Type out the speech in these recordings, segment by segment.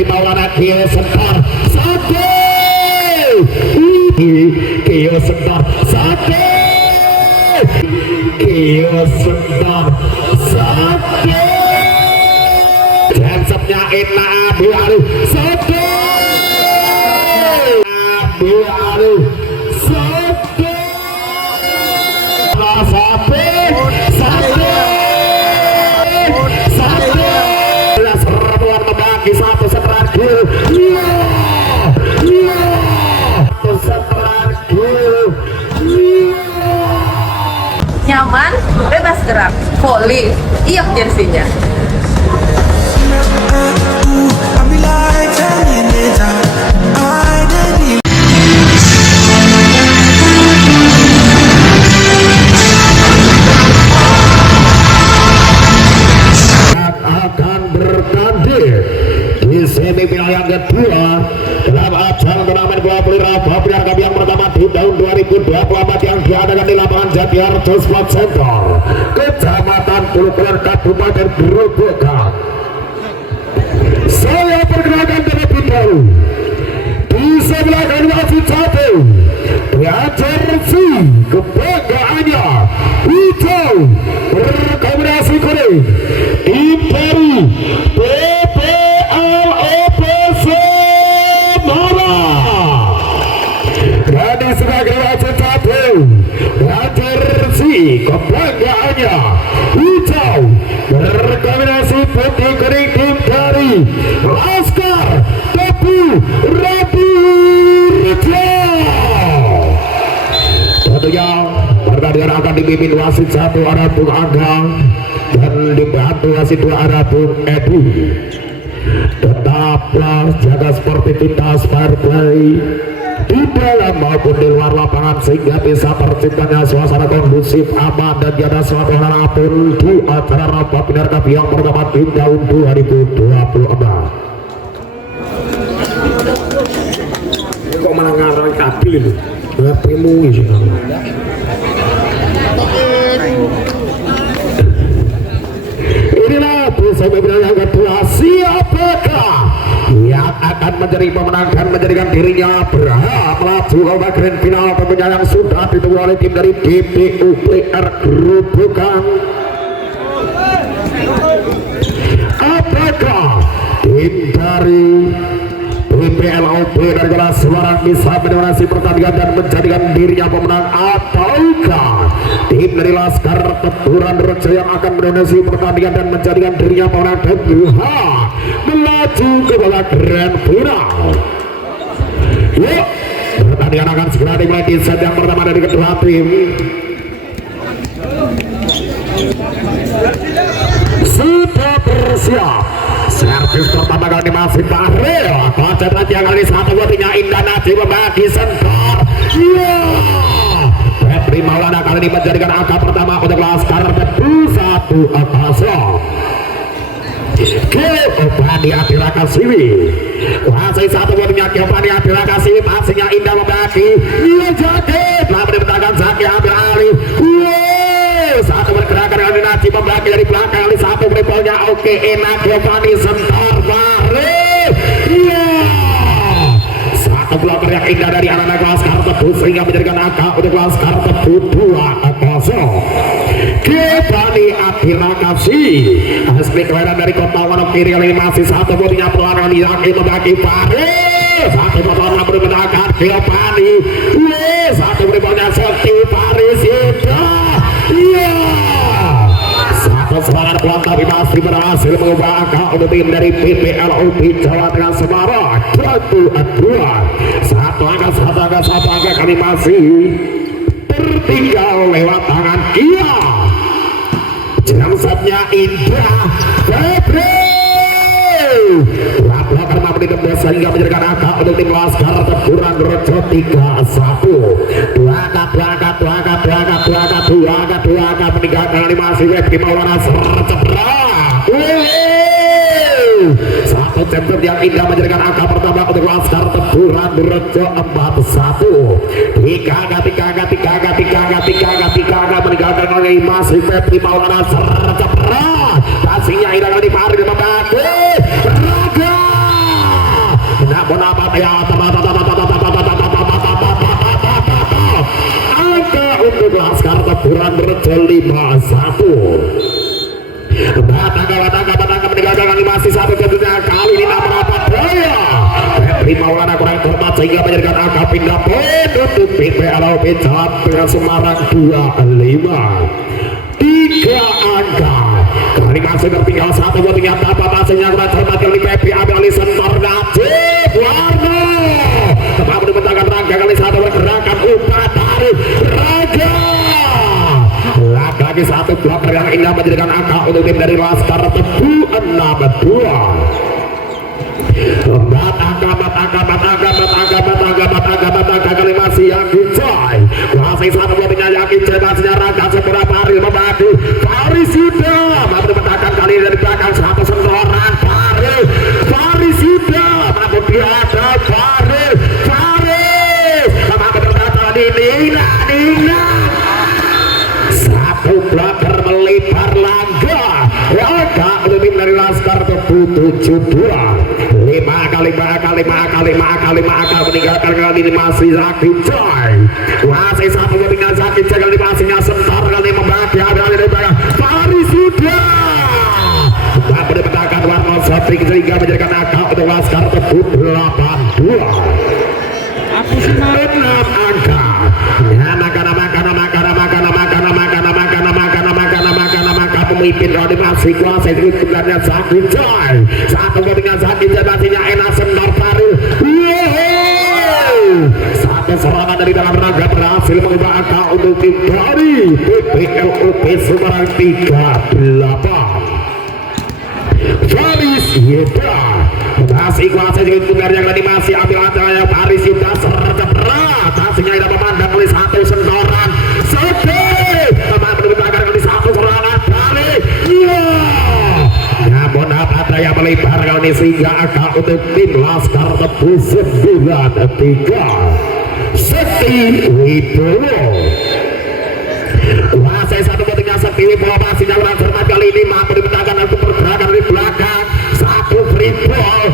Febri Maulana Kio Sentar satu Kio Sentar satu Kio Sentar satu Jansepnya Ina Abu Alu satu Abu Alu satu satu terakhir nyaman, bebas gerak, volley, iya jersinya. Akan bertanding di semifinal yang kedua dalam ajang turnamen bola voli Rafa Biar Cup yang pertama di tahun 2024 yang diadakan di lapangan Jatiharjo Sport Center, Kecamatan Pulukulan, Kabupaten Grobogan. Saya perkenalkan terlebih dahulu di sebelah kanan wasit satu jersey kebanggaannya hijau berkombinasi kuning tim dari PPLOP Semarang, dan di sebelah kanan wasit satu jersey kebanggaannya hijau berkombinasi putih kuning tim dari Laskar Tebu Raditya. Tentunya pertandingan akan dipimpin wasit satu ada Bung Angga dan dibantu wasit dua ada Bung Edi. Tetaplah jaga sportivitas fair play di dalam maupun di luar lapangan sehingga bisa terciptanya suasana kondusif, aman dan tiada suatu hal apapun di acara Rafa Biar Cup yang pertama di tahun 2024. Kok malah ngarang kabil itu? Berapemu sih. Inilah semifinal yang kedua. Siapakah yang akan menjadi pemenang dan menjadikan dirinya berhak melaju ke grand final tentunya yang sudah ditunggu oleh tim dari DPUPR Grobogan? Apakah tim dari PPLOP dari Kota Semarang bisa mendominasi pertandingan dan menjadikan dirinya pemenang, ataukah tim dari Laskar Teburan Rejo yang akan mendominasi pertandingan dan menjadikan dirinya pemenang dan berhak melaju ke babak grand final? Yuk, pertandingan akan segera dimulai di set yang pertama dari kedua tim. Sudah bersiap. Servis pertama kali masih Bahril. Kocet yang kali satu buatnya Indah Nadi membagi sentor. Febri Maulana kali ini menjadikan angka pertama untuk Laskar Tebu 1-0. Giovanni Adira Kasimi masih satu buatnya Giovanni Adira Kasimi, pastinya Indah membagi. Ia jadi telah mendapatkan Zaki ambil alih. Satu bergerakan kali Nadi membagi dari belakang kali satu beripolnya. Oke, enak Giovanni sentor Bahril. Satu bloker yang indah dari anak-anak Laskar Tebu sehingga menjadikan angka untuk Laskar Tebu 2-0. Giovanni Adira Kasih asli kelahiran dari Kota Wonok kiri kali ini masih satu buatnya peluang yang membagi Bahril. Satu motor yang berbenarkan Giovanni. Satu beripolnya Sekti Paris satu serangan peluang tapi masih berhasil mengubah angka untuk tim dari PPLOP Jawa Tengah Semarang 2-2. Satu angka kali masih tertinggal lewat tangan Kia. Jamsetnya Indah Febri karena menitembus sehingga menjadikan angka untuk tim Laskar Teburan Rejo 3-1. Dua angka meninggalkan animasi Febri Maulana Sercebra. Satu champion yang indah menjadikan angka pertama untuk Laskar Teburan Rejo 4-1. Tiga angka meninggalkan animasi Febri Maulana Sercebra. Kasihnya indah kali Farid membagi. meninggalkan animasi satu tentunya kali ini nama apa daya Febri Maulana kurang hormat sehingga menjadikan angka pindah poin untuk PPLOP Jalan dengan Semarang 25 3 angka kali masih tertinggal satu ternyata apa masanya kurang hormat kali PP ambil alih sentor Najib Warno tetap menempatkan rangka kali satu bergerakan umpan dari Raga lagi satu blok yang indah menjadikan angka untuk tim dari Laskar Tebu 6-2 Angka kali masih Yakin Joy masih satu bloknya Yakin Joy masihnya Raga Sepura Paril membantu Farisida mampu menangkan kali dari belakang satu sentoran Farisida mampu biasa Faris mampu berkata Nina satu blocker melebar Langga lebih dari Laskar Tebu 7-2 5 kali meninggalkan kali ini masih Zaki Joy masih satu meninggal Zaki Joy kali masihnya Sentar kali membagi kali dari belakang Farisida mampu dipetakan Warno Sotrik sehingga menjadikan angka untuk Laskar Tebu 8-2 6 angka pemimpin koordinasi kuasa itu sebenarnya Zaki Joy satu ketika Zaki Joy masihnya enak Sentar Paril satu serangan dari dalam raga berhasil mengubah angka untuk tim dari PPLOP Semarang 38 Faris Yeda masih kuasa itu sebenarnya tadi masih ambil acara Faris Yeda serta berat hasilnya tidak memandang oleh satu sentoran sedih kali satu serangan namun apa daya melebar kali ini sehingga angka untuk tim Laskar Tebu 9-3 Sekti Wibowo kuasai satu ketika Sekti Wibowo masihnya kurang cermat kali ini mampu dipecahkan untuk pergerakan dari belakang satu free ball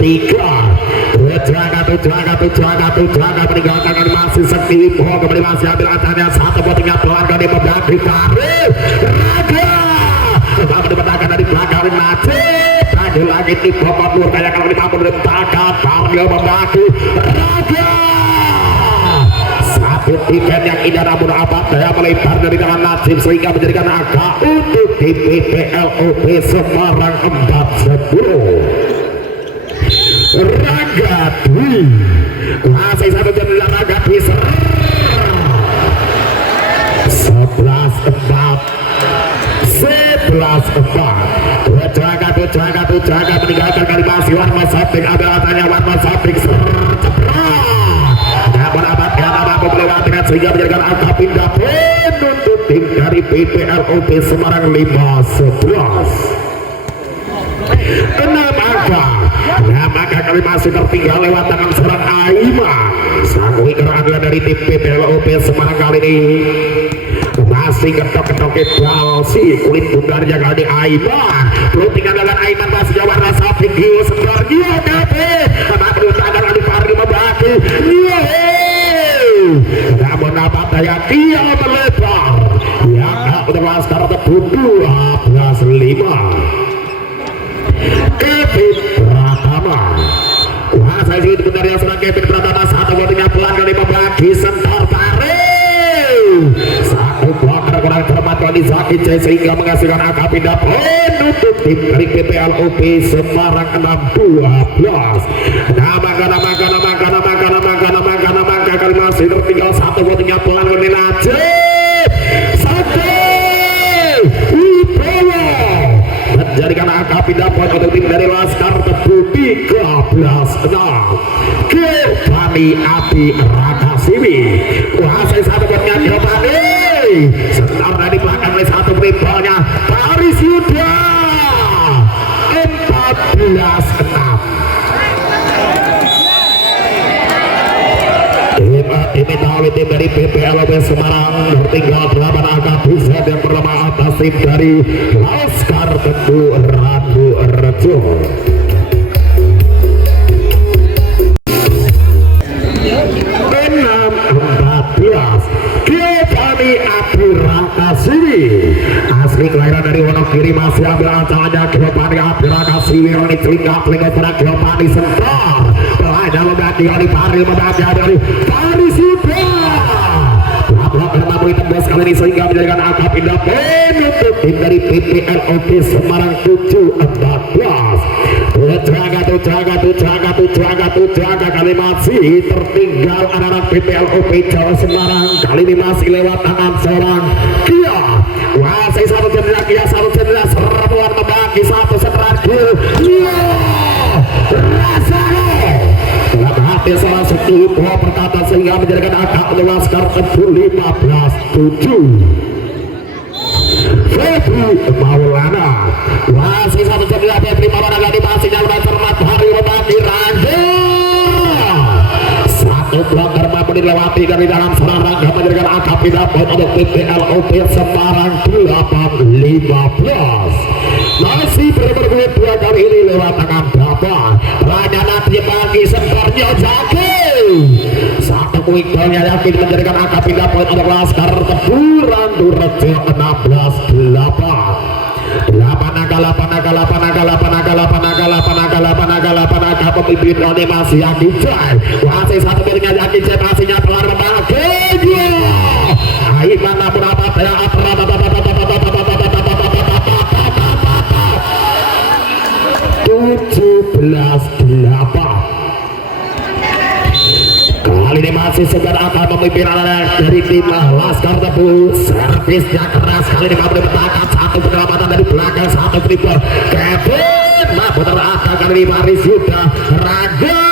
10-3 Jaga meninggalkan animasi Sekti Wibowo kembali masih ambil acaranya satu ketika pelan kali membagi Faris Raga mampu dipecahkan dari belakang Najib lagi di bawah nur kayak kalau mampu dipecahkan Faris membagi Raga satu tiket yang indah namun apa daya melebar dari tangan Najib sehingga menjadikan angka untuk di PPLOP Semarang 4-10 Raga Dwi masih satu jam Raga Dwi 11-4 Jaga meninggalkan kali masih Warno Sopik ambil atasnya Warno Sopik namun abad gana mampu melewatikan sehingga menjadikan angka pindah poin untuk tim dari PPLOP Semarang 5-11 6 angka maka kali masih tertinggal lewat tangan seorang Aima sang winger andalan dari tim PPLOP Semarang kali ini masih ketok-ketok bal si kulit bundarnya kali ini Aima belum tinggal dengan Aima masih jawab rasa tinggi sebar dia kabe karena berusaha kali Fahri membagi namun apa daya dia melebar ya untuk Laskar Tebu 12-5 Kevin Pratama kuasa itu benar yang serang Kevin Pratama satu botinya pelan kali membagi Sentar Paril satu blocker kurang cermat kali Zaki Joy sehingga menghasilkan angka pindah poin untuk tim dari PPLOP Semarang 6-12 nama kali masih tertinggal satu botinya pelan kali Najib menjadikan angka pindah poin untuk tim dari Laskar Tebu 13-6 Giovanni Adi Rakasimi kuasai satu potnya Giovanni sebentar dari belakang oleh satu reboundnya Faris Yuda 14-6 tim dari PPLOP Semarang tertinggal 8 angka di set yang pertama atas tim dari Laskar Tebu Randu Rejo 6-14 Giovanni asli kelahiran dari Wonogiri masih ambil acaranya Giovanni Abdira kasih Wironi telinga pada Giovanni Sentor Belanda membagi dari Paril membagi dari Paris Yuda Blok menemui tembus kali ini sehingga menjadikan angka pindah penutup tim dari PPLOP Semarang 7-14 kali masih tertinggal anak-anak PPLOP Jawa Semarang kali ini masih lewat tangan seorang Kia Wasai satu jendela Kia satu jendela serbuan membagi satu setelah gol rasanya dalam hati salah satu buah perkata sehingga menjadikan angka Laskar Tempur 15-7 Febri Maulana masih satu jendela Febri Maulana gak dipasingnya udah cermat hari membagi Raja satu pelanggar mampu dilewati dari dalam serang rangka menjadikan angka pindah poin untuk PPLOP Semarang 8-15 masih berbergulir dua kali ini lewat tangan berapa Rajana bagi sentornya Jaki satu quick ballnya yakin menjadikan angka pindah poin untuk Laskar Teburan Durrejo 16-8 pemimpin Roni masih Yakin Jai masih satu miliknya Yakin Jai masihnya keluar membagi Aiman namun apa ya 17-8 kali ini masih segar akan memimpin anak dari tim Laskar Tebu servisnya keras kali ini mampu bertahan satu penyelamatan dari belakang satu dribble Kevin mampu terasa kali ini Maris Yuda Raga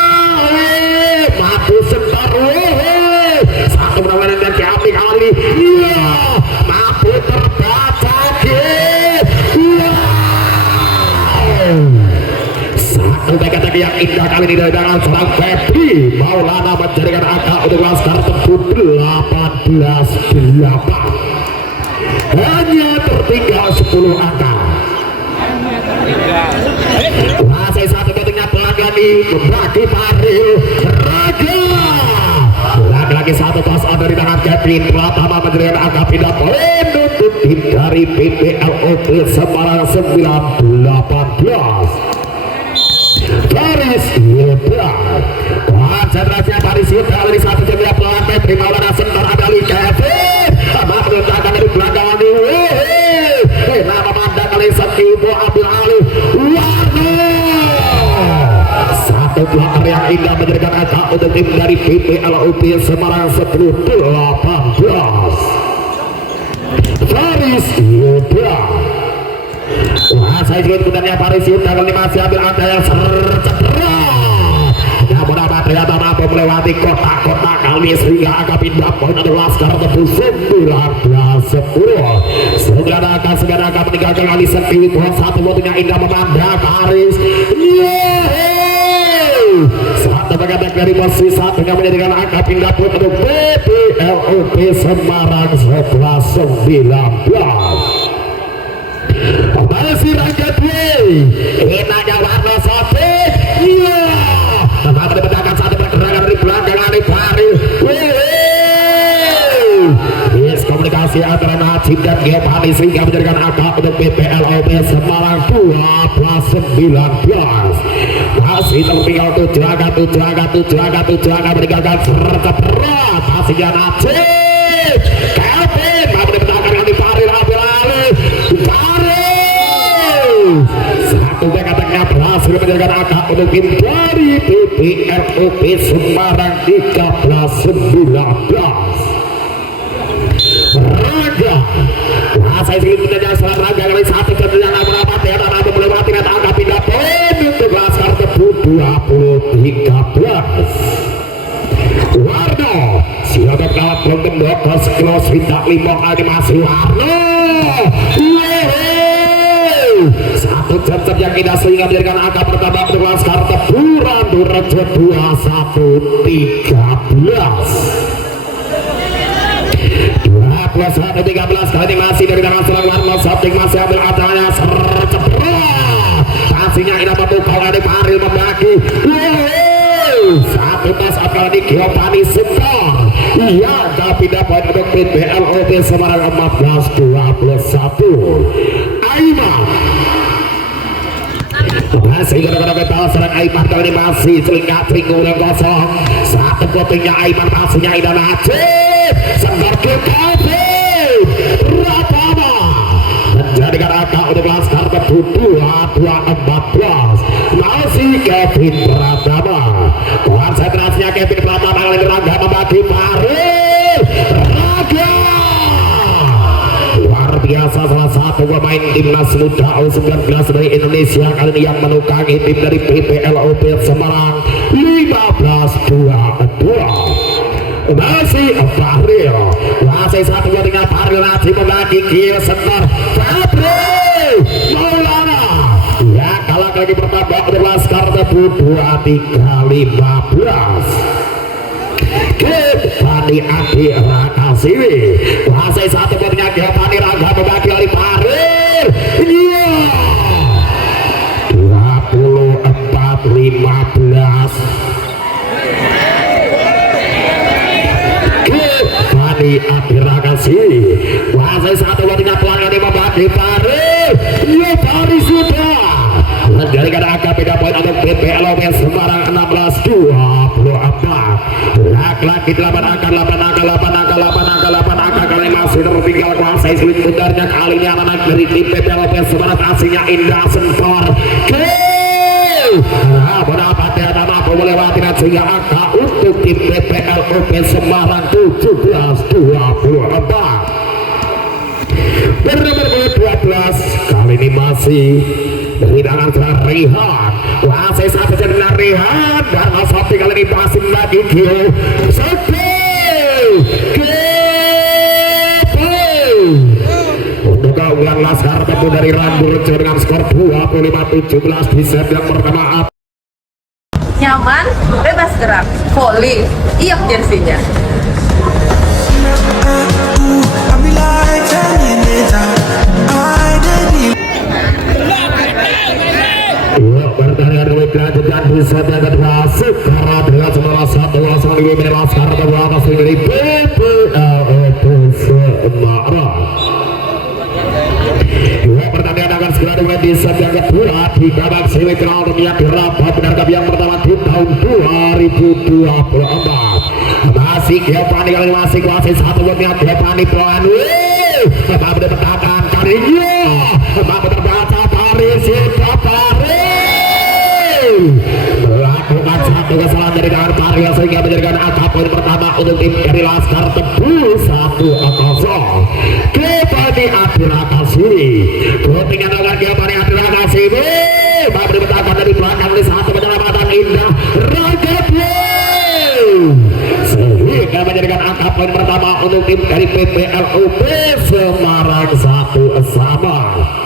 mampu sentar satu penyelamatan dari Kevin kali ini mampu terbaca satu teka-teki yang indah kali ini dari tangan seorang Febri Maulana menjadikan angka untuk Laskar Tebu 18-8 hanya tertinggal 10 angka masih satu ketingnya pelanggan membagi Paril Raga lagi-lagi satu toss out dari tangan Kevin Pratama menjadikan angka pindah poin untuk tim dari PPLOP Semarang 19-18 Paris Yuda konsentrasinya Paris Yuda dari satu jendela pelan Febri Maulana sentar adali Kevin mampu menentangkan dari belakang ini nama mandang kali Setibo Abdul Ali Warno satu pelakar yang indah menjadikan angka untuk tim dari PPLOP Semarang 10-18 Paris Yuda saya juga sebenarnya Paris Yuda kali masih ambil angka yang cedera namun apa ternyata mampu melewati kotak-kotak kali sehingga angka pindah poin untuk Laskar Tebu 19-10 segera akan meninggalkan kali Setibo satu waktunya indah memandang Paris satu pengetek dari posisi satunya menjadikan angka pindah poin untuk PPLOP Semarang 11-19 masih Rangga Dwi enaknya Warno Sopit tetap dipecahkan satu pergerakan dari belakang dari Paril komunikasi antara Najib dan Giovanni sehingga menjadikan angka untuk PPLOP Semarang 12-19 masih tertinggal 7 angka meninggalkan serta berat hasilnya Najib Kevin mampu dipecahkan dari Paril satu teka-teknya berhasil menjadikan angka untuk tim dari PPLOP Semarang 13-19 Raga saya ingin menjadi seorang Raga kali satu jendela namun apa ternyata mampu melewati angka pindah poin untuk Laskar Tebu 20-13 Warno silakan kalah belum tembok close minta 5 animasi Warno satu jam yang indah sehingga menjadikan angka pertama untuk Laskar Teburan Durrejo 21-13 kali ini masih dari tangan serang Warno Sopik masih ambil adanya sercedera kasihnya indah memukau dari Paril membagi satu tas kali ini Giovanni Sentor iya angka pindah poin untuk PPLOP Semarang 14-21. Aiman masih gara-gara betal serang Aiman kali ini masih telinga-telinga yang kosong. Satu kopinya Aiman pasnya Idan Aceh sebar ke Kevin Pratama menjadikan angka untuk Laskar Tebu 2-14. Masih Kevin Pratama, konsentrasinya Kevin Pratama kali ini Raga membagi Farid Raga. Luar biasa, salah satu pemain timnas muda U19 dari Indonesia kali ini yang menukangi tim dari PPLOP Semarang 15-22. Masih Fahril, masih satu tinggal Fahril nanti membagi kiri center Fahril Maulana. Ya kalah lagi pertama untuk Laskar Tebu 23-15. Kepani Adi Rakasiwi masih satu punya Kepani Raga membagi oleh Farid. Iya 24-15. Kepani Adi Rakasiwi masih satu punya pelanggan yang membagi Farid. Iya Farid sudah menjadikan angka beda poin untuk PPLOP Semarang 16-24. Laki-laki 8 angka kali masih tertinggal kuasai sulit putarnya kali ini anak-anak dari tim PPLOP Semarang asingnya Indah Sentor. Berapa dia mampu melewati sehingga angka untuk tim PPLOP Semarang 17-24. Bernomor 12 kali ini masih dari tangan serang Rehan. Kuasai satu dengan Rehan dan Aswafi kali ini passing lagi Gio untuk keunggulan Laskar Tebu dari Rambut dengan skor 25-17 di set yang pertama. Nyaman, bebas gerak, volley, iok jersinya. Pertandingan kelanjutan di set yang kedua Sekara dengan semua satu langsung di Laskar Tebu atas dari PPLOP Semarang. Dua pertandingan akan segera dimulai di set yang kedua di babak semifinal dunia dirabah penergap yang pertama di tahun 2024. Masih Giovanni kali masih kuasai satu buatnya Giovanni Proan. Mampu dipertahankan karinya, mampu terbaca Paris melakukan satu kesalahan dari tangan Paris sehingga menjadikan angka poin pertama untuk tim dari Laskar Tebu 1-0. Giovanni Adi Rakasiwi ketinggalan dengan Giovanni Adi Rakasiwi mampu dipertahankan dari belakang di satu penyelamatan Indah Raga sehingga menjadikan angka poin pertama untuk tim dari PPLOP Semarang 1-1.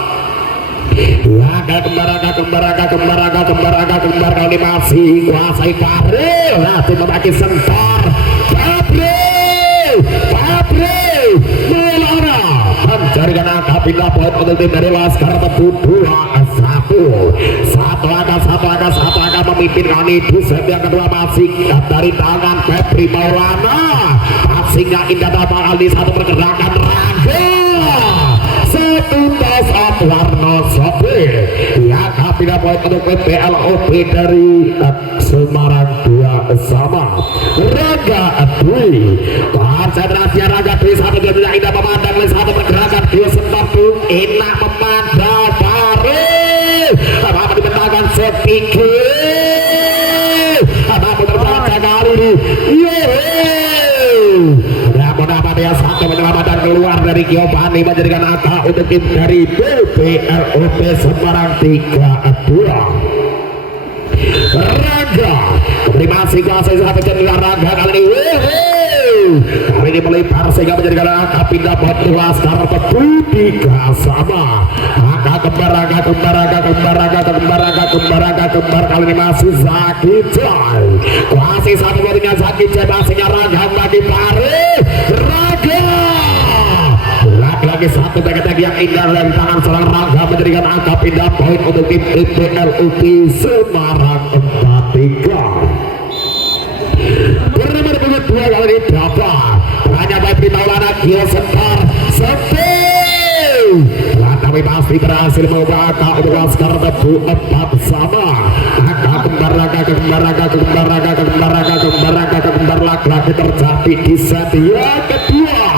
Ya kembar kali masih kuasai Fahril. Nanti membagi sentar Fahril Maulana mencarikan angka pindah poin untuk tim dari Laskar Tebu 2-1. Satu angka memimpin kali di set yang kedua masih dari tangan Febri Maulana. Passingnya Indah Tapa kali satu pergerakan Raga setuntas Warno Sobe. Ya pindah poin untuk PPLOP dari Semarang 2 sama Raga Dwi. Konsentrasinya Raga Dwi satu dia tidak indah memandang oleh satu pergerakan dia sentapung enak memandang Farid. Apa dibentangkan sepikir apa terbaca kali ini. Mudah-mudahan yang satu penyelamatan keluar dari Giovanni menjadikan angka untuk tim dari PPLOP Semarang 3-2. Raga masih kuasai satu cenderung Raga kali ini melebar sehingga menjadikan angka pindah poin Laskar Tebu 3 sama. Angka kembar kali ini masih Zaki Jai. Kuasai satu dengan Zaki Jai masihnya Raga bagi Farid Raga. Lagi satu back yang indah dari tangan seorang Raga menjadikan angka pindah poin untuk tim PPLOP Semarang 4-3. Bernomor 2 kali ini dapat hanya tapi pasti berhasil membaca untuk Laskar Tebu 4 sama. Kembar lagi terjadi di set yang kedua.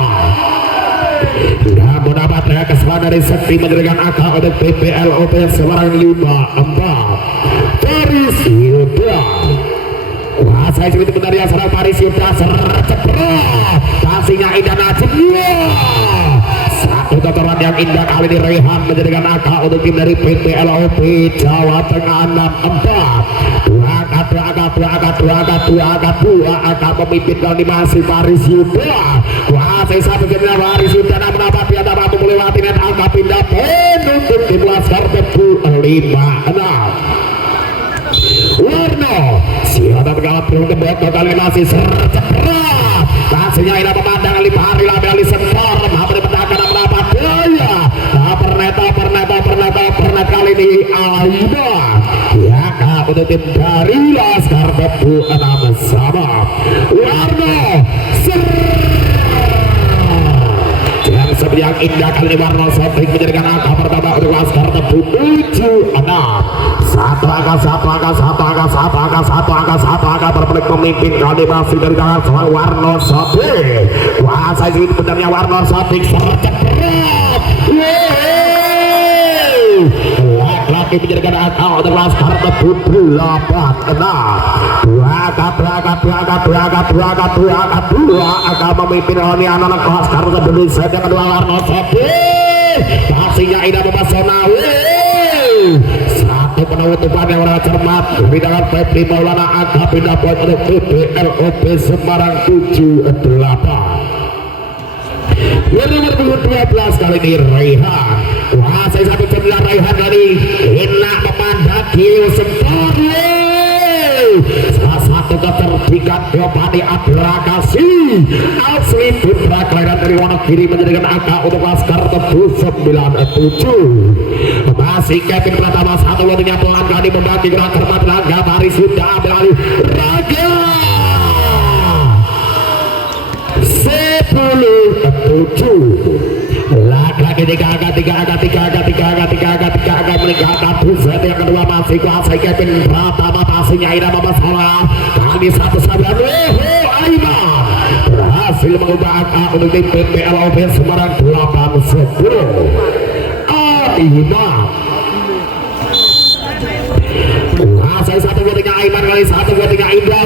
Namun dapatnya kesalahan dari Sekti menjadikan angka untuk PPLOP Semarang 5-4. Paris Yuda. Wah, saya cerita benar ya, serang Paris Yuda sercepet. Kasihnya Indah Najib. Satu kotoran yang indah kali ini Rehan menjadikan angka untuk tim dari PPLOP Jawa Tengah 6-4. Dua angka pemimpin kali masih Paris Yuda. Kuasai satu gamenya Paris Yuda dan mendapat dia dapat melewati net angka pindah penutup tim Laskar Tebu 5-6. Warno siapa pegawai belum tembok kali masih sercepat. Kasihnya Indah memandang kali Pari Labeli Sentor mampu dipetakan dan mendapat daya. Pernet kali ini Aida ya kak untuk tim dari Laskar Tebu 6 sama. Warno yang seperti yang indah kali ini Warno Sopik menjadikan angka pertama untuk Laskar Tebu 7-6. Satu angka berpelik memimpin kali masih dari tangan seorang Warno Sopik. Wah saya ini benarnya Warno Sopik sercepat. Lagi menjadikan angka untuk Laskar Tebu 8-6. Angka memimpin oleh anak-anak Laskar Tebu di set yang kedua Warno Sopik. Pastinya Indah Mempesona. Satu penutupan yang warna cermat di dalam Febri Maulana angka pindah poin untuk PPLOP Semarang 7-8. Nomor 12 kali ini Rehan. Wah saya satu sembilan Rehan kali enak memandang Gio Sempurna. Salah satu keterpikat Giovanni Adrakasi asli putra kelahiran dari Wonogiri menjadikan angka untuk Laskar Tebu 9-7. Masih Kevin Pratama satu waktunya pelan kali membagi gerak cermat Raga Paris sudah ambil alih Raga 10-7. Lagi tiga meninggalkan buset yang kedua masih kuasai Kevin Pratama pastinya Ida masalah kali 1-9. Aiman berhasil mengubah angka untuk tim PPLOP Semarang 8-10. Aiman kuasai satu ketika Aiman kali satu ketika Indah.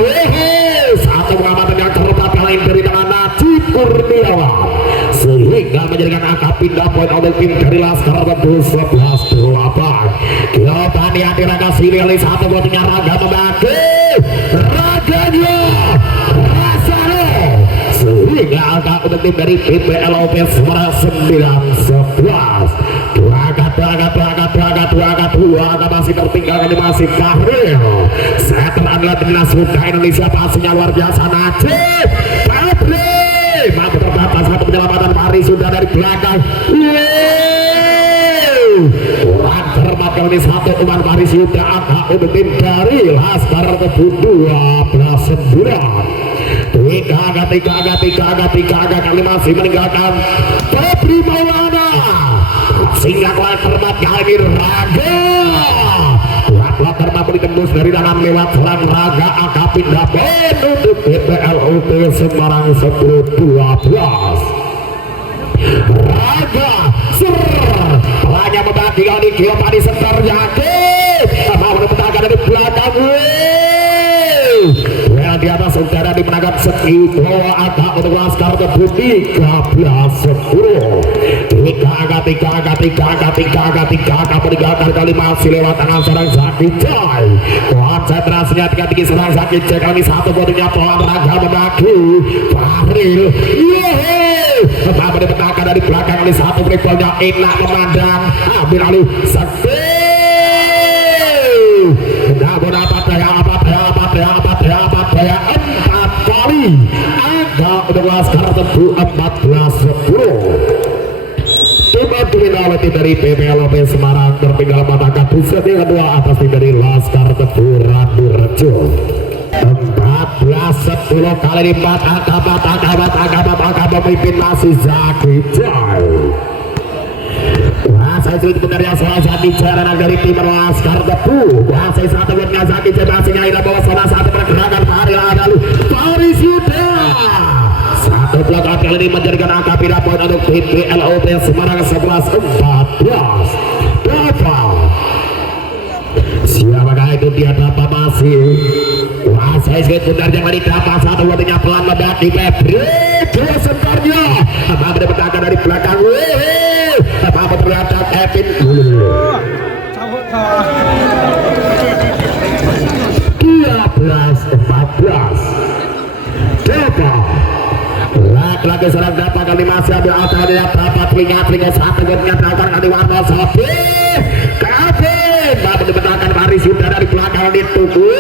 Satu pengamatan yang terletak kali dari tangan Najib Kurniawan sehingga menjadikan angka pindah poin untuk tim dari Laskar Tebu 11-8. Giovanni Adrakasi kali satu ketika Raga membagi raganya Rasano sehingga angka untuk tim dari PPLOP Semarang 9-11. Dua angka masih tertinggal kali masih Kahril. Setter adalah timnas muda Indonesia pastinya luar biasa Najib Febri mampu terbatas satu penyelamatan Paris sudah dari belakang. Kurang cermat kali satu Umar Paris sudah angka untuk tim dari Laskar Tebu 12-9. Tiga kali masih meninggalkan Febri Maulana sehingga kuat termat kali ini Raga kuat mampu ditembus dari dalam lewat serang Raga angka pindah poin untuk PPLOP Semarang 10-12. Raga hanya membagi kali Giovanni Sentor yakin mau dipetakan dari belakang. Di atas udara dimenangkan Sekti bahwa angka untuk Laskar Tebu 13-10. Tiga meninggalkan kali masih lewat tangan serang Zaki Jai. Konsentrasinya tinggi serang Zaki Jai kali satu bodohnya pelan Raga membagi Fahril. Pertama dipetakan dari belakang kali satu berikutnya enak memandang ambil alih Sekti. Namun apa daya 4 kali angka untuk Laskar Tebu 14-10. Tim dari PPLOP Semarang tertinggal mengangkat buset yang kedua atas tim dari Laskar Tebu Randu Rejo 14-10. Kali ini 4 angka pemimpin masih Zaki Jai. berhasil sebenarnya salah satu jalan dari tim Laskar Tebu. Kuasai satu buatnya Zaki Jebasinya ila bawah salah satu pergerakan Fahri lalu Faris Yuda. Satu blok kali ini menjadikan angka pindah poin untuk PPLOP Semarang 11-14. Dapat. Siapakah itu dia dapat masih kuasai sebentar jangan didapat satu waktunya pelan lebat di Febri dua sebentarnya apa mendapatkan dari belakang apa terhadap Kevin 13-14 dapat laki-laki serang dapat kali masih ambil alternatif dapat telinga satu kemudian dapat kali warna Sofi Kevin mampu dibentangkan Faris Yuda dari belakang ditunggu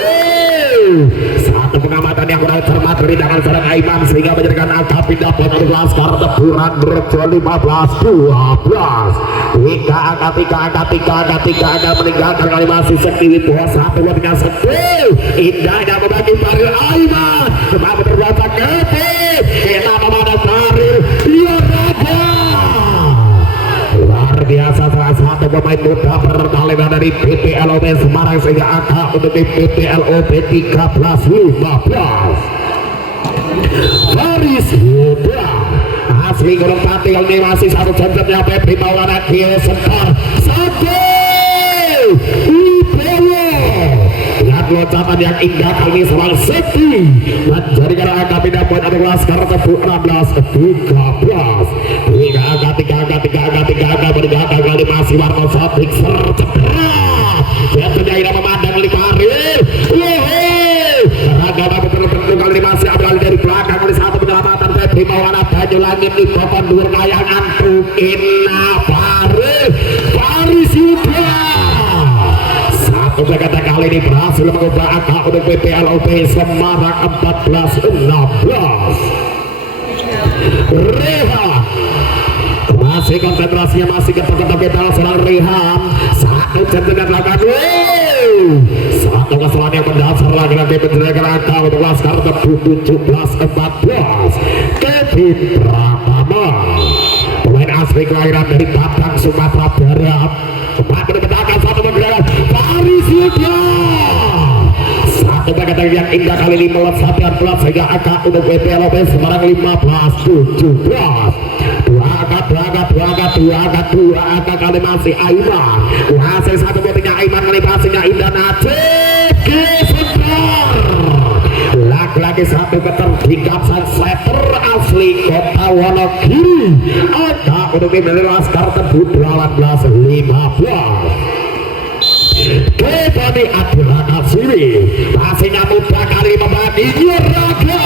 satu pengamatan yang kurang cermat dari tangan serang Aiman sehingga menjadikan angka pindah poin untuk Laskar Tebu Randrejo 15-12 tiga meninggalkan kali masih Sekti Wibowo satu waktunya Sekti indahnya membagi Faril Aiman mampu terbaca Kevin kita memadam Faril luar biasa salah satu pemain muda bertalenta dari PPLOP Semarang sehingga angka untuk tim PPLOP 13-15 Faris Yuda asli Gunung Pati kali ini masih satu jam-jamnya Febri Maulana Kio Sekar satu Wibowo lihat loncatan yang indah kali ini seorang Sekti menjadikan angka pindah poin untuk Laskar Tebu 16-13 tiga berjaga kali masih warna Sotik sercedera dan penjahit memandang Liparil raga betul-betul kali masih ambil alih dari belakang kali satu penyelamatan Febri Maulana Banyu Langit di Bokon Dur Kayangan Tukina Faril Faris Yuda satu kata kali ini berhasil mengubah angka untuk PPLOP Semarang 14-16 Reha masih konsentrasinya masih ketok-ketok kita serang Reham satu centengan lakukan satu kesalahan yang mendasar lagi menjadikan angka untuk Laskar Tebu 17-14 Kevin Pratama pemain asli kelahiran dari Batang Sumatera Barat cepat mendapatkan satu pergerakan Faris Yuda satu pergerakan yang indah kali ini melesat dan pelan sehingga angka untuk PPLOP Semarang 15-17 dua angka kali masih Aiman hasil satu botinya Aiman kali passingnya indah Najib sebentar lagi satu ketertingkat setter asli kota Wonogiri angka untuk tim dari Laskar Tebu 18-15 Kebani Adira Kasiri passingnya mudah kali membagi Raga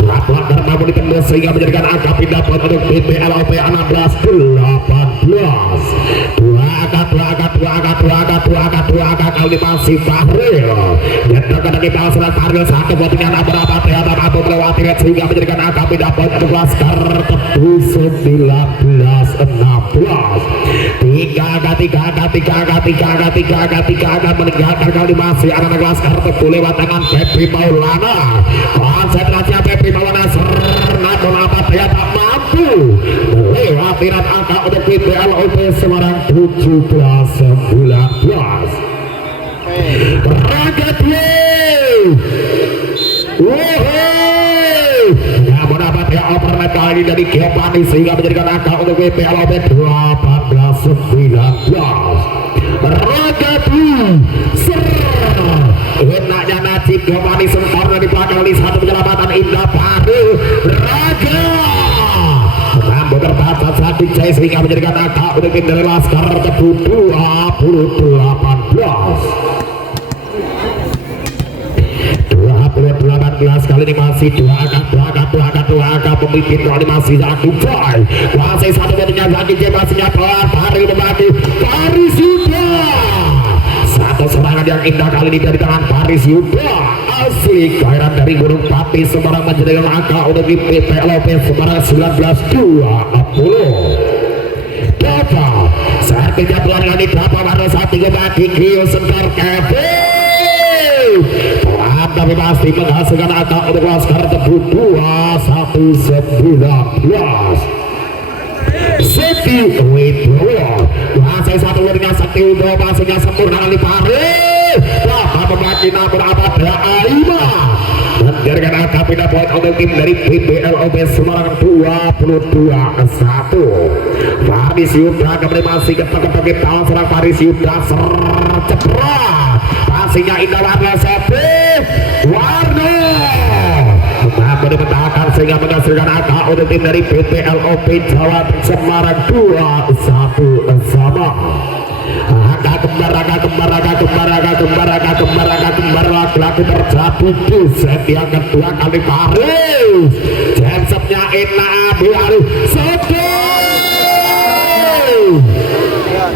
Rapat mampu ditembus sehingga menjadikan angka pindah poin untuk PPLOP 16-18 dua angka kali masih Fahril dan terkadang kita surat Fahril satu botinya berapa ternyata mampu melewati sehingga menjadikan angka pindah poin untuk Laskar Tebu 19-16 meninggalkan kali masih anak Laskar Tebu lewat tangan Febri Maulana konsentrasinya Febri Maulana namun apa ternyata mampu melewati angka untuk PPLOP Semarang 17-19 Raga namun apa dia overnet kali dari Giovanni sehingga menjadikan angka untuk PPLOP 18-19 Raga enaknya Najib Giovanni sempor dari belakang di satu penyelamatan indah Fahri Raga rambut terbatas Zaki Jai sehingga menjadikan angka untuk tim dari Laskar Tebu 18 kali ini masih dua angka pemimpin kali masih Zaki Jai kuasai satu botinya Zaki Jai masihnya pelan Fahri membagi Faris Yuda satu serangan yang indah kali ini dari tangan Faris Yuda asli kelahiran dari Gunung Pati Semarang menjadikan angka untuk PPLOP Semarang 19-20 dapat sertinya pelan kali dapat warna satu bagi Kio Sentar Kevin pelan tapi pasti menghasilkan angka untuk Laskar Tebu 21-19 Seki Widowo masih satu lirnya Seki Widowo passingnya sempurna kali pare dapat memakina berapa Aima menjadikan angka pindah poin untuk tim dari PPLOB Semarang 22-1. Faris Yuda kembali masih ketok-ketok ke tahun serang Faris Yuda serceprat passingnya indah warna Sofi Warno mampu dipetakan sehingga menghasilkan angka untuk tim dari PPLOB Jawa Semarang 2-1 sama. Kembar laki-laki terjadi di set yang kedua kali Paris jensepnya Ina Abiari Sofi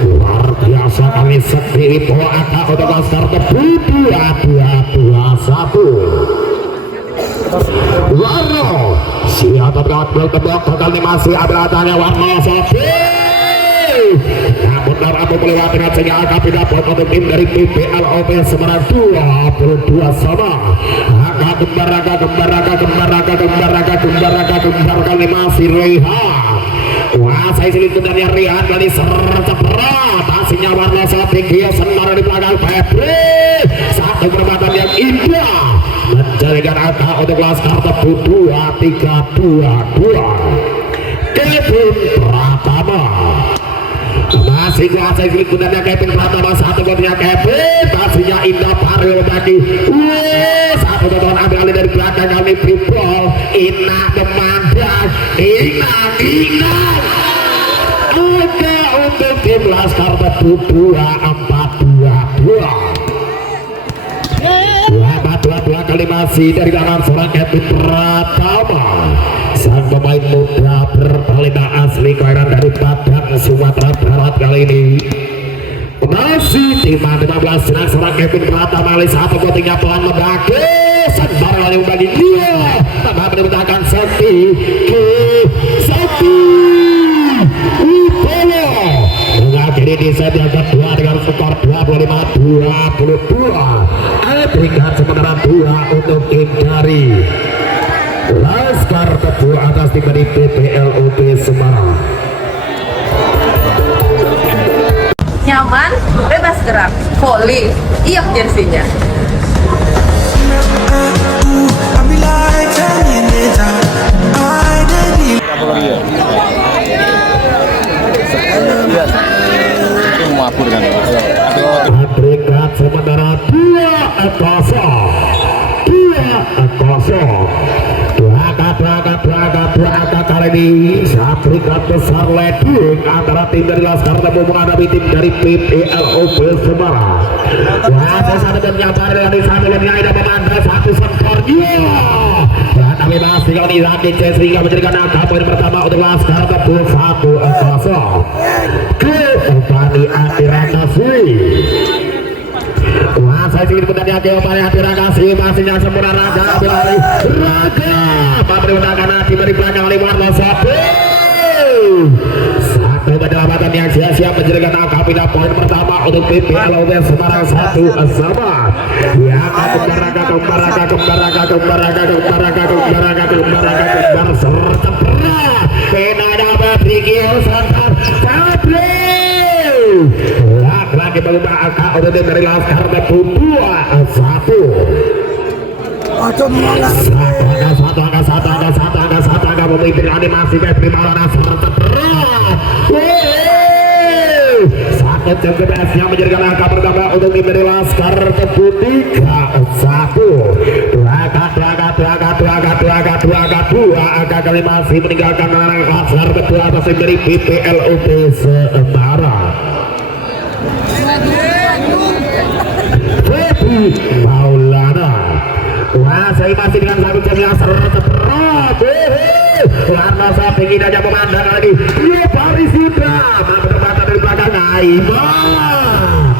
luar biasa kali sendiri bahwa angka untuk Oscar tebu 2-1 Warno siapa belum tebak kali masih ada tanya Warno Sofi namun Rabu melewati sehingga angka pindah poin untuk tim dari PPLOB Semarang 22 sama. Angka gembar kali masih Rehan. Wah saya selingkuh dari Rehan kali serceprat hasilnya Warna Sofi dia senar di belakang Febri satu perempatan yang indah menjadikan angka untuk Laskar Tebu 2-3-2-2 Kevin Pratama masih kuasa selingkuhannya Kevin Pratama satu golnya Kevin pastinya indah Mario tadi satu tonton ambil alih dari belakang kali Bribol Ina Demandang Ina oke untuk tim Laskar Tebu 2-4-2-2 kali masih dari tangan seorang Kevin Pratama sang pemain muda bertalenta asli kelahiran dari Padang Sumatera Barat kali ini masih di 15 senang seorang Kevin Pratama kali satu kotingnya pelan mendaki sembarang yang bagi dia tambah menempatkan Seki Wibowo mengakhiri di set yang kedua dengan skor 25-22 peringkat sementara 2 untuk tim dari Laskar Tebu atas tim dari PPLOB Semarang. Nyaman, bebas gerak, volley, iyak jersinya. Peringkat sementara 2-0 kali ini saat peringkat besar leading antara tim dari Laskar Tebu menghadapi tim dari PPLOB Semarang. Wah, satu dan nyabar dari satu lebih ada memandang satu skornya. Tapi masih kali ini sehingga menjadikan angka poin pertama untuk Laskar Tebu 1-0 ke Bani Atirakasi. Wah, saya ingin bertanya ke Bani Atirakasi masihnya sempurna Raga berlari Raga memerintahkan hati dari belakang oleh Warna Sofi satu penyelamatan yang sia-sia menjadikan angka pindah poin pertama untuk PPLOB Semarang 1 sama. Ya, kembar serta berat penada berpikir santar Fabri laki-laki mengubah angka untuk tim dari Laskar Tebu 2-1 satu angka pemimpin animasi Febri Maulana serta berat satu jam kebetulan yang menjadikan angka pertama untuk tim dari Laskar Tebu 3-1 angka kali masih meninggalkan Laskar Tebu atas tim dari PPLOB Semarang. Febri Maulana. Wah, saya masih dengan satu jam yang serta berat. Warna Sofi tidak aja memandang lagi. Yo Paris Yuda bertempatan dari belakang Aiman.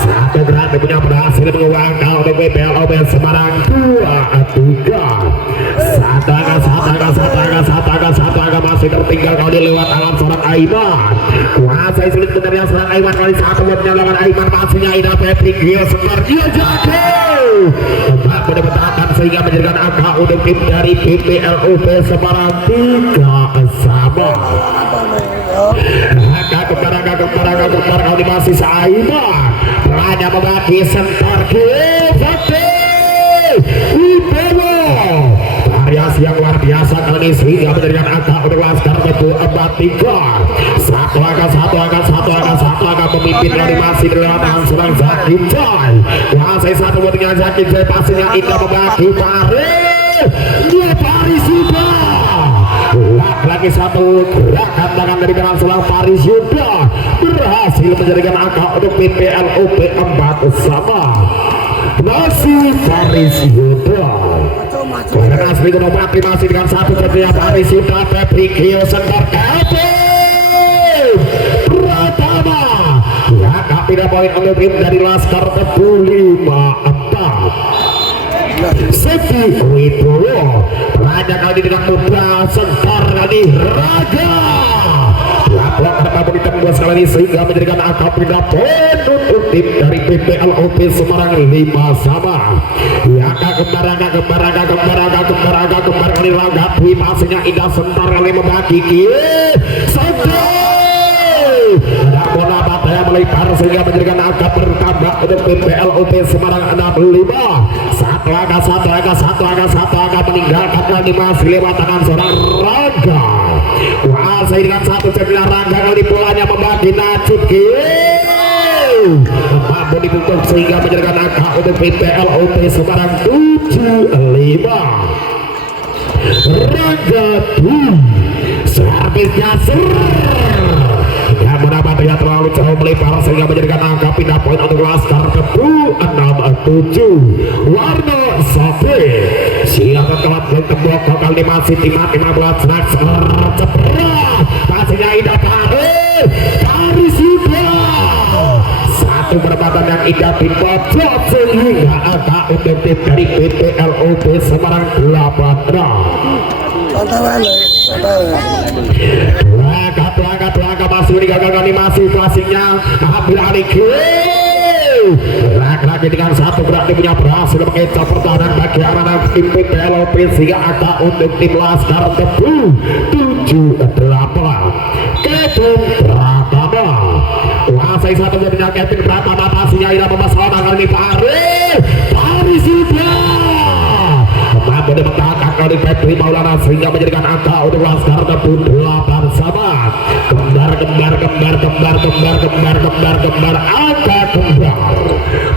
Satu gerak punya berhasil mengubah angka untuk PPLOB Semarang 2-3. Satu angka masih tertinggal kalau lewat tangan seorang Aiman. Wah, saya sulit benarnya seorang Aiman kali satu buat menyalakan Aiman masihnya Ida Febri Gio sebenarnya jatuh. Mendapatkan sehingga menjadikan angka untuk tim dari PPLOB Semarang 3-3. Kembar kali masih Saiman hanya membagi sentar Kevate Wibowo variasi yang luar biasa kali ini sehingga menjadikan angka untuk Laskar Teguh 43 satu angka memimpin kali masih di lewat tangan seorang Zaki Joy kuasai satu buatnya Zaki Joy pastinya indah membagi Paris dia Paris Yuda lagi satu gerakan tangan dari kanan selang Paris Yuda berhasil menjadikan angka untuk PPLOP 4 sama masih Paris Yuda karena asli nomor masih dengan satu setia Paris Yuda Febri Kio Sentar Kevin Pratama ya kapten poin untuk tim dari Laskar Teguh 5-4 Sepi Wibowo banyak kali dengan mudah sentar kali Raga Lapuan mampu ditembus kali ini sehingga menjadikan angka pindah poin untuk tim dari PPLOP Semarang 5 sama ya kembar kali Raga Dwi pastinya indah sentar kali membagi bola bataya melebar sehingga menjadikan angka bertambah untuk PPLOP Semarang 65 satu angka meninggalkan kali masih lewat tangan seorang Raga kuasai dengan satu cekilan Raga kali polanya membagi Najib mampu dibutuh sehingga menjadikan angka untuk PPLOP Semarang 75 Raga servisnya yang mendapat dia terlalu jauh melebar sehingga menjadikan angka pindah poin untuk Laskar Teguh 67 Warno Sofi silakan kelab dan tembok kali masih timah 15 nak cepet pastinya indah Paris Yuda satu perempatan yang indah di pojok sehingga angka untuk tim dari PPLOP Semarang 8 Langkah masuk di gagal animasi klasiknya ambil alih lagi dengan satu berarti punya berhasil mengejar pertahanan bagi anak tim PPLOP sehingga angka untuk tim Laskar Teguh 78 Kevin Pratama kuasai satu buatnya Kevin Pratama pastinya tidak memasalkan kali ini Paris Yuda mampu dimentahkan kali Febri Maulana sehingga menjadikan angka untuk Laskar Teguh 8 sama kembar angka kembar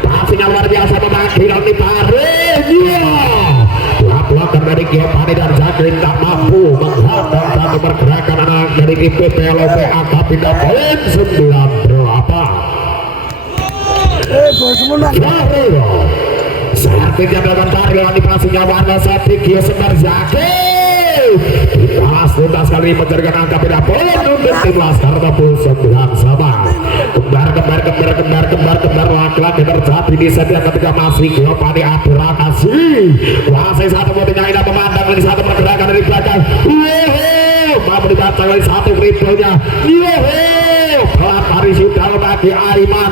pastinya luar biasa membagi kali Paris Lapuan dari Giovanni dan Zakrin tak mampu menghadang satu pergerakan anak dari tim PPLOP angka pindah poin 98 Sertiknya belakang tarik lagi pastinya Warna Setik Kio Sebar Zaki Dibalas tuntas kali ini menjadikan angka pindah poin untuk tim Laskar Teguh 9 sama kembar laki-laki terjadi di setiap ketika masih Giovanni Abdullah kasih kuasai satu motinya indah memandang dari satu pergerakan dari belakang mampu dibaca dari satu dribblenya Paris Yuda bagi Aiman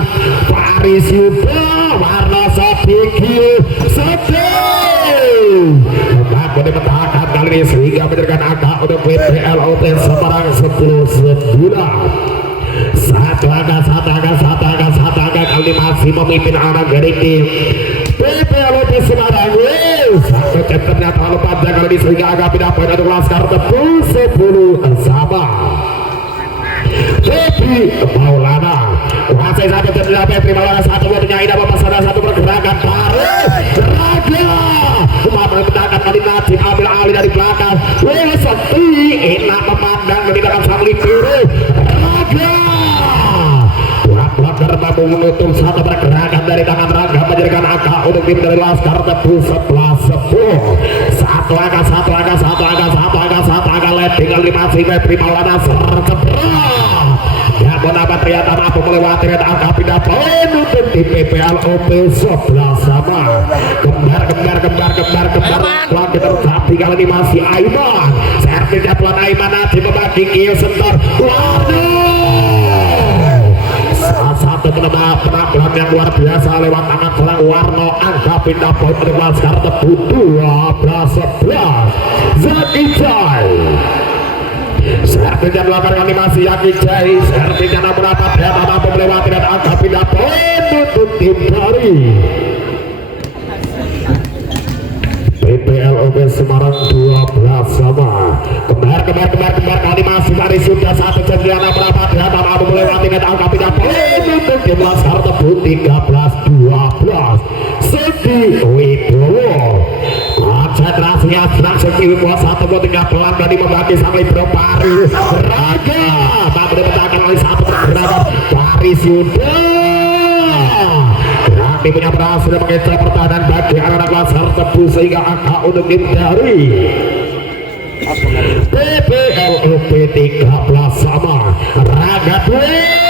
Paris Yuda Warna Sadiki mampu dimentahkan kali ini sehingga menjadikan angka untuk PPLOP Semarang 10-9 satu angka kali masih memimpin anak dari tim PPLOP Semarang satu centernya terlalu panjang kali ini sehingga agak pindah poin untuk Laskar Teguh 10 sama Febri Maulana kuasai satu centernya Febri Maulana satu buatnya indah memasarkan satu pergerakan Raga mampu menangkan kali Najib ambil alih dari belakang Seti enak memandang dari dalam sambil kiri Raga mampu menutup satu pergerakan dari tangan Raga menjadikan angka untuk tim dari Laskar Teguh 11-10 satu angka letting kali masih Febri Maulana serceprat yang mendapat ternyata mampu melewati angka pindah poin untuk tim PPLOP 11 sama kembar lagi terjadi kali ini masih Aiman servisnya pelan Aiman nanti membagi Kio Sentar satu penampilan yang luar biasa lewat tangan seorang Warno angka pindah poin untuk Laskar Teguh 12-11 Zaki Joy Servisnya melakukan animasi Yaki Jai. Servisnya namun apa dia mampu melewati dan angka pindah poin untuk tim dari PPLOB Semarang 12 sama. Kembar animasi dari sudah satu cenderan berapa dia mampu melewati dan angka pindah poin untuk tim Laskar Tebu 13-12. Sedi Wibowo konsentrasinya senang sekali kuasa satu tinggal pelan dari membagi sang libero Paris Raga mampu dipecahkan oleh satu pergerakan Paris Yuda. Nanti punya berhasil mengejar pertahanan bagi anak-anak Laskar Tebu sehingga angka untuk tim dari PPLOB 13 sama. Raga 2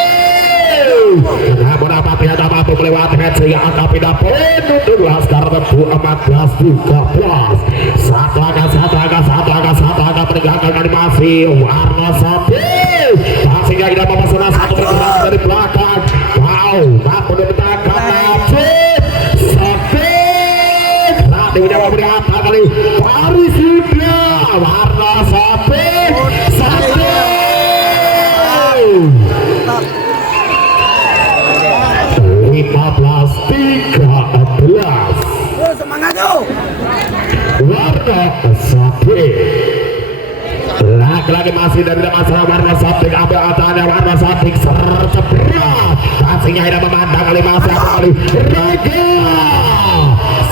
namun apa tidak mampu melewati sehingga angka pindah poin untuk Laskar Tebu 14-13. Satu angka meninggalkan animasi warna sapi sehingga tidak memesan satu pergerakan dari belakang. Wow, mampu dipecahkan Najib sapi nanti punya memberi apa kali Paris Yuda warna sapi 15-13. Semangat tuh. Warna sapi lagi-lagi masih dari masalah warna sapi. Ambil atasnya warna sapi serta berat kasihnya tidak memandang kali masih kali Raga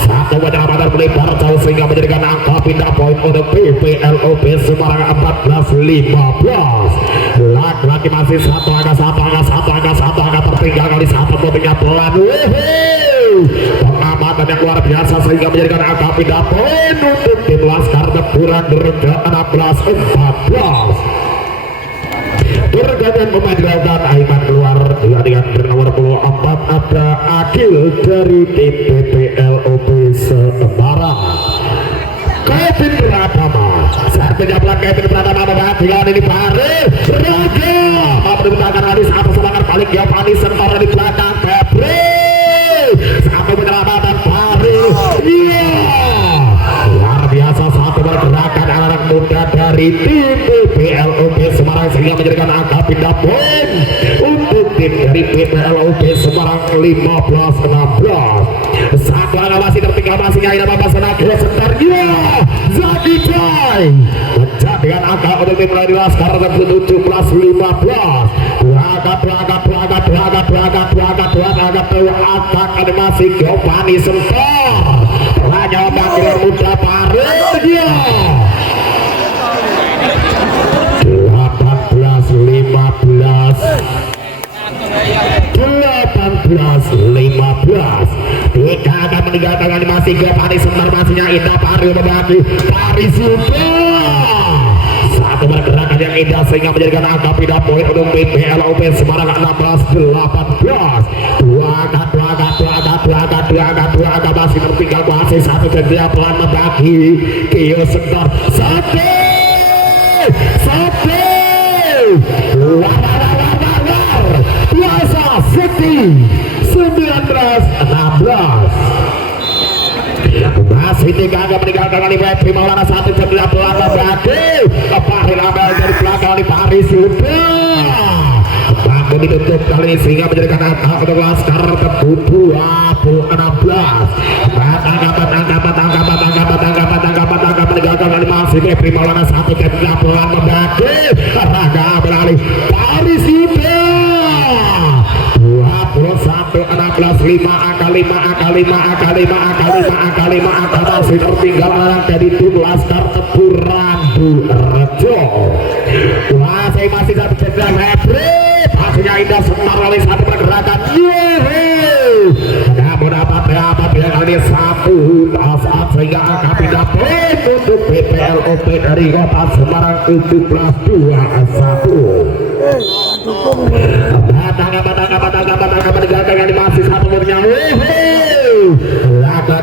satu penyelamatkan melebar jauh sehingga menjadikan angka pindah poin untuk PPLOB Semarang 14-15. Lagi-lagi masih satu angka tertinggal kali satu tinggal pelan. Pengamatan yang luar biasa sehingga menjadikan angka pindah poin untuk tim Laskar Tebu derajat 16-14. Pergantian pemain dilakukan Aiman keluar dengan bernomor 24 ada Akil dari tim PPLOB Semarang. Kevin Pratama saat penjabalan Kevin Pratama memperhatikan ini Paris Raga mampu dibutakan hadis atas serangan balik Giovanni Sentara di belakang Febri satu penyelamatan Paris luar biasa satu pergerakan anak muda dari tim PPLOB Semarang sehingga menjadikan angka pindah poin untuk tim dari PPLOB Semarang 15-16. Satu angka masih tertinggal masih ada Bapak Senagil sebenarnya Zaki Jai menjadikan angka untuk tim dari Laskar Tebu 17-15. Angka animasi Giovanni Sentor hanya bangkir muda Paris dia 18-15. Tidak akan meninggalkan animasi Giovanni Sentor masihnya indah Paris membagi Paris Yuda satu pergerakan yang indah sehingga menjadikan angka pindah poin untuk PPLOB Semarang 16-18. Dua angka masih tertinggal masih satu jendela pelan membagi Kio Sentor satu biasa City 19-16. masih tiga angka meninggalkan kali Febri Maulana satu jendela pelan membagi Fahri Lamel dari belakang kali Paris Yuda mampu ditutup kali ini sehingga menjadikan angka untuk Laskar Tebu 20-16. Meninggalkan kali masih Febri Maulana satu jendela pelan membagi Raga beralih Paris Yuda 21-16. 5 angka masih tertinggal dari tim Laskar Tebu Randu Rejo. Masih satu jendela Febri hasilnya indah sebentar oleh satu pergerakan namun apa dia kali satu saat sehingga angka pindah poin untuk PPLOB dari Kota Semarang 17-21. Meninggalkan animasi satu murnya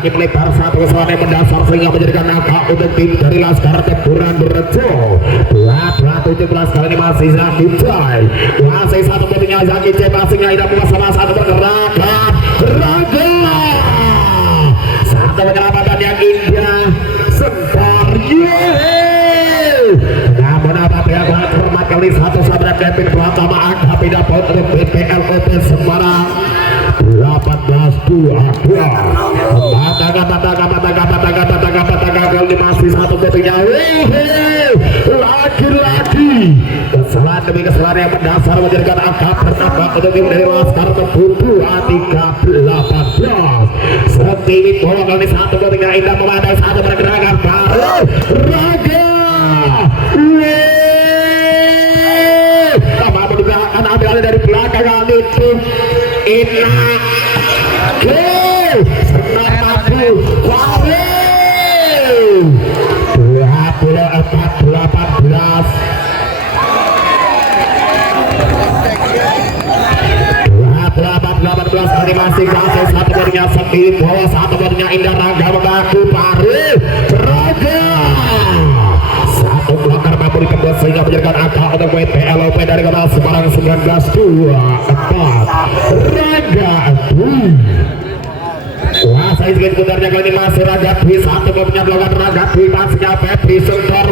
lagi melebar satu kesalahan yang mendasar sehingga menjadikan angka untuk tim dari Laskar Tebu Randu Rejo 17 kali ini masih Zaki Jai masih satu murnya Zaki Jai masihnya tidak bersama satu pergerakan Raga satu penyelamatan yang indah sebentar namun apa kali satu sahabat Kevin pertama angka pindah poin untuk PPLOP Semarang 18-22. Kali masih satu ketingnya lagi-lagi kesalahan demi kesalahan yang mendasar menjadikan angka pertama untuk tim dari Laskar Tempur 3-18. Setimi bola kali satu ketingnya indah memadai satu pergerakan baru Raga tambah menduga akan ambil alih dari belakang kali itu Indah senang mampu Wari 18 kali masih kasih satu barunya Setimi bola satu barunya Indah Raga mengaku Pari Raga satu belakang mampu dikendor sehingga menjadikan angka untuk PPLOP dari Kota Semarang 19-24. Raga wah saya ingin sebenarnya kali ini masih Raga Dwi satu punya belakang Raga Dwi masihnya Febri Sundar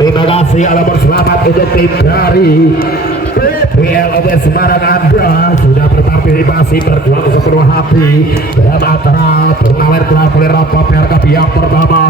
terima kasih alamat selamat untuk tim dari PPLOP Semarang. Anda sudah berpartisipasi berjuang sepenuh hati dalam acara turnamen Klasemen Rapop yang pertama.